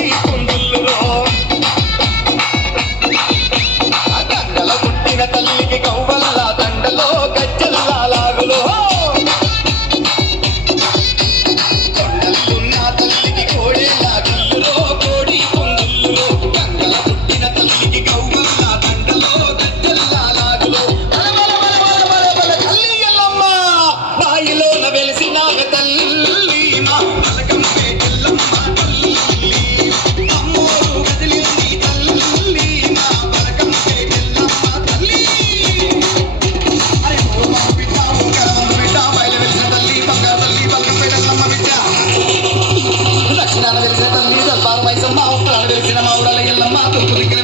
ಮಾಡಿ Obrigado.